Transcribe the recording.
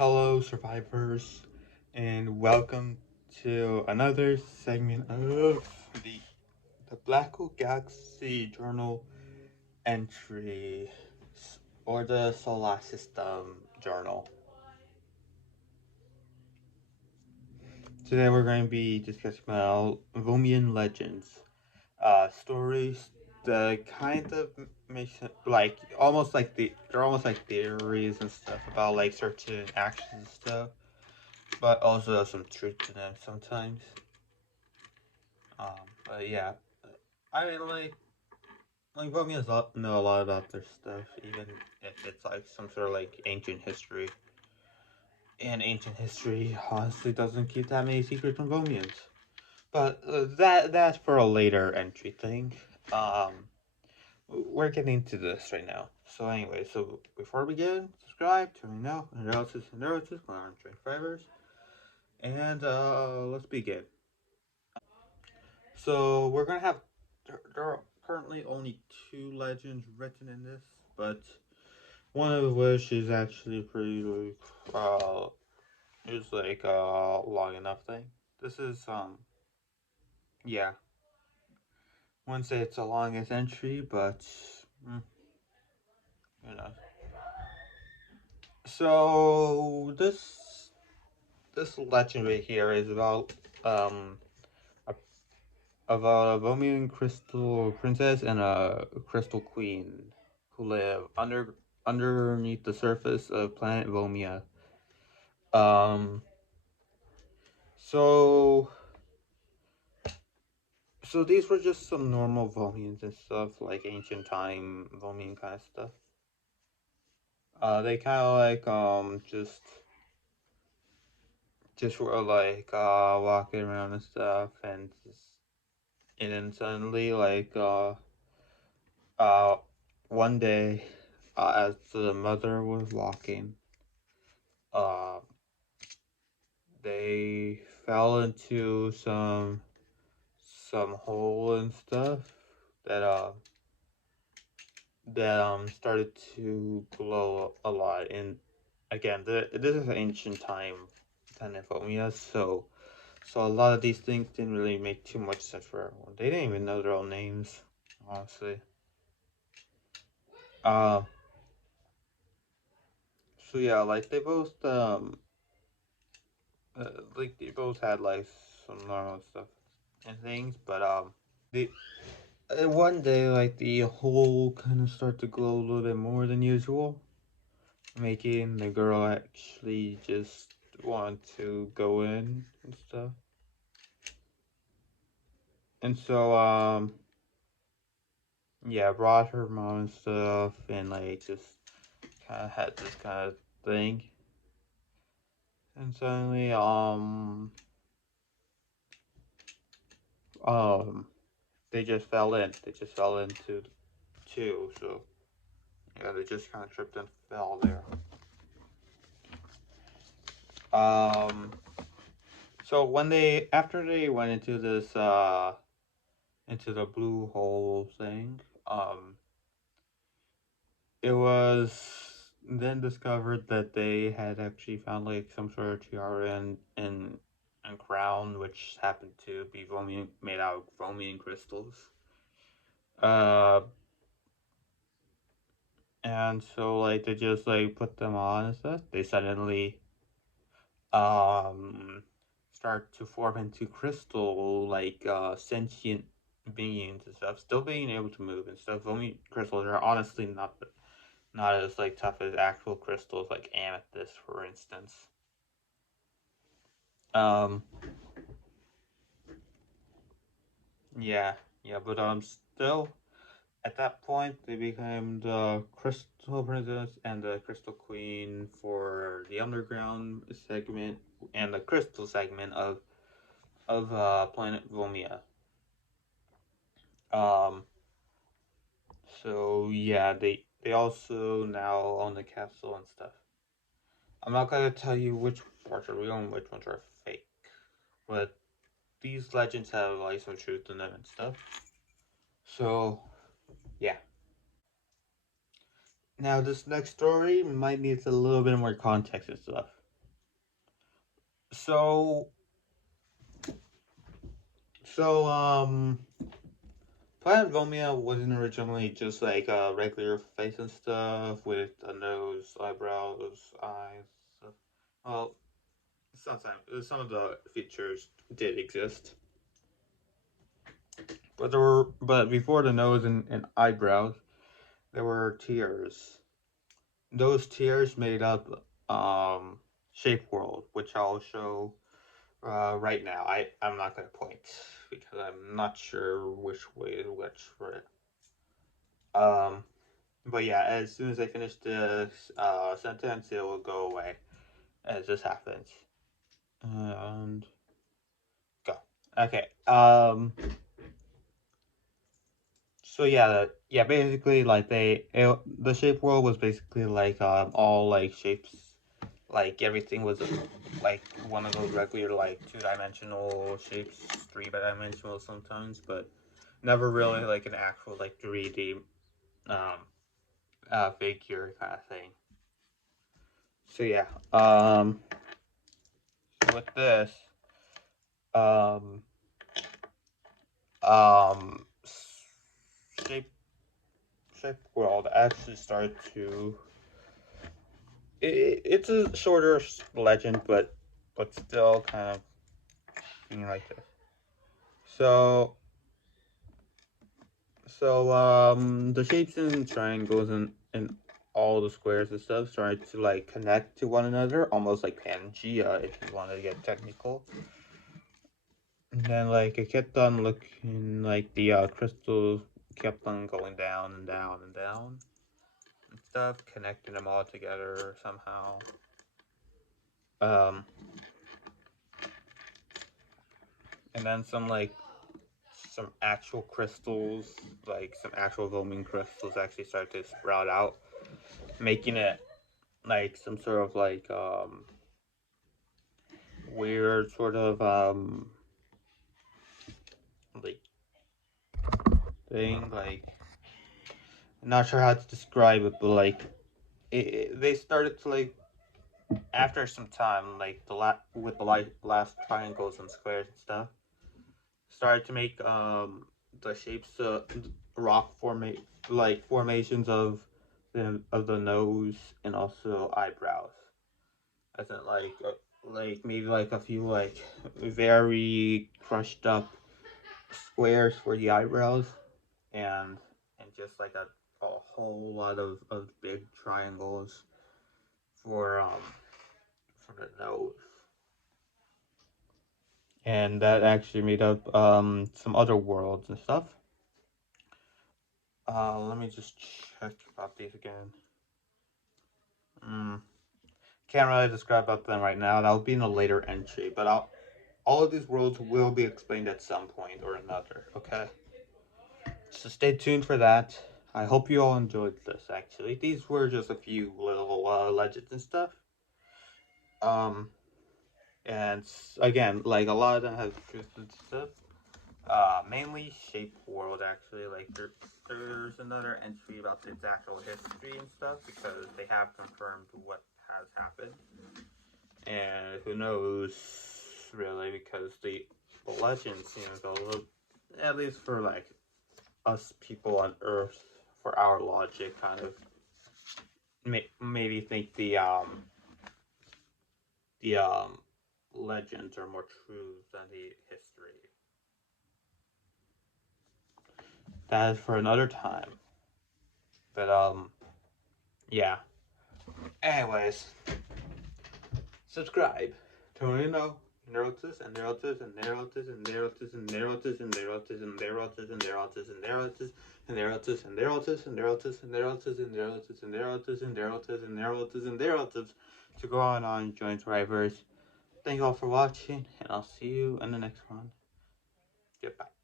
Hello, survivors, and welcome to another segment of the the Black Hole Galaxy Journal entry, or the Solar System Journal. Today we're going to be discussing about Vomein legends, stories that kind of makes it like almost like they're almost like theories and stuff about like certain actions and stuff, but also some truth to them sometimes. But yeah, I mean, like Bohemia know a lot about their stuff, even if it's like some sort of like ancient history. And ancient history honestly doesn't keep that many secrets from Bohemians. But that's for a later entry thing. Um, we're getting to this right now. So anyway, so before we begin, subscribe, turn me now, analysis and narrative, on train fibers, and let's begin. So we're gonna have there are currently only two legends written in this, but one of which is actually pretty like is like a long enough thing. This is yeah, wouldn't say it's the longest entry, but mm, you know. So this legend right here is um a, about a Vomein crystal princess and a crystal queen who live underneath the surface of planet Vomia. Um, so so these were just some normal Vomians and stuff, like ancient time Vomian kind of stuff. They kind of like just were like walking around and stuff, and then suddenly uh one day, as the mother was walking, uh they fell into some hole and stuff that started to glow a lot. And again, this is ancient time Tanephonia, so a lot of these things didn't really make too much sense for everyone. They didn't even know their own names, honestly. Um, so yeah, like they both had like some normal stuff and things, but the one day like the hole kind of started to glow a little bit more than usual, making the girl actually just want to go in and stuff. And so yeah, brought her mom and stuff, and like just kind of had this kind of thing. And suddenly um they just fell in. They just fell into two. So yeah, they just kind of tripped and fell there. Um so when they after they went into this into the blue hole thing, it was then discovered that they had actually found like some sort of tiara and crown, which happened to be Vomian, made out of Vomian crystals. Uh, and so like they just like put them on and stuff. They suddenly um start to form into crystal like sentient beings and stuff, still being able to move and stuff. Vomian crystals are honestly not as like tough as actual crystals like amethyst, for instance. Um, yeah, yeah, but still at that point they became the Crystal Princess and the Crystal Queen for the Underground segment and the Crystal segment of Planet Vomia. Um, so yeah, they also now own the castle and stuff. I'm not gonna tell you which parts are real and which ones are fake, but these legends have like some truth in them and stuff. So yeah. Now this next story might need a little bit more context and stuff. So so Planet Vomia wasn't originally just like a regular face and stuff with a nose, eyebrows, eyes. Stuff. Well, some of the features did exist, but before the nose and eyebrows, there were tears. Those tears made up Shape World, which I'll show right now. I'm not gonna point because I'm not sure which way is which for it. Um, but yeah, as soon as I finish this sentence, it will go away as this happens. And go. Okay. So yeah, yeah. Basically, like the shape world was basically like all like shapes, like everything was like one of those regular like 2-dimensional shapes, 3-dimensional sometimes, but never really like an actual like 3D um figure kind of thing. So yeah, with this um um shape shape world actually started to it's a shorter legend, but still kind of being like this. So the shapes and triangles and all the squares and stuff started to like connect to one another, almost like Pangea if you want to get technical. And then like it kept on looking like the crystals kept on going down and down and down and stuff, connecting them all together somehow. Um, and then some actual crystals, like some actual Vomein crystals, actually started to sprout out, making it like some sort of like weird sort of like thing. Like I'm not sure how to describe it, but like they started to like after some time, like with the last triangles and squares and stuff, started to make the shapes rock formations of the nose and also eyebrows. I think like maybe like a few like very crushed up squares for the eyebrows and just like a whole lot of big triangles for the nose. And that actually made up some other worlds and stuff. Let me just check about these again. Mm, can't really describe about them right now. That'll be in a later entry, but all of these worlds will be explained at some point or another. Okay, so stay tuned for that. I hope you all enjoyed this. Actually, these were just a few little legends and stuff. Um, and again, like a lot of them have truth and stuff. Mainly Shape World actually. Like there's another entry about its actual history and stuff because they have confirmed what has happened, and who knows really because the legend seems a little, at least for like us people on Earth, for our logic, kind of maybe think the legends are more true than the history. That is for another time. But yeah. Anyways, subscribe. Torino. Neurotis and neurotis and neurotis and neurotis and neurotis and neurotis and neurotis and neurotis and neurotis and neurotis and neurotis and neurotis and neurotis and neurotis and neurotis and neurotis and neurotis and neurotis to go on join thrivers. Thank you all for watching, and I'll see you in the next one. Goodbye.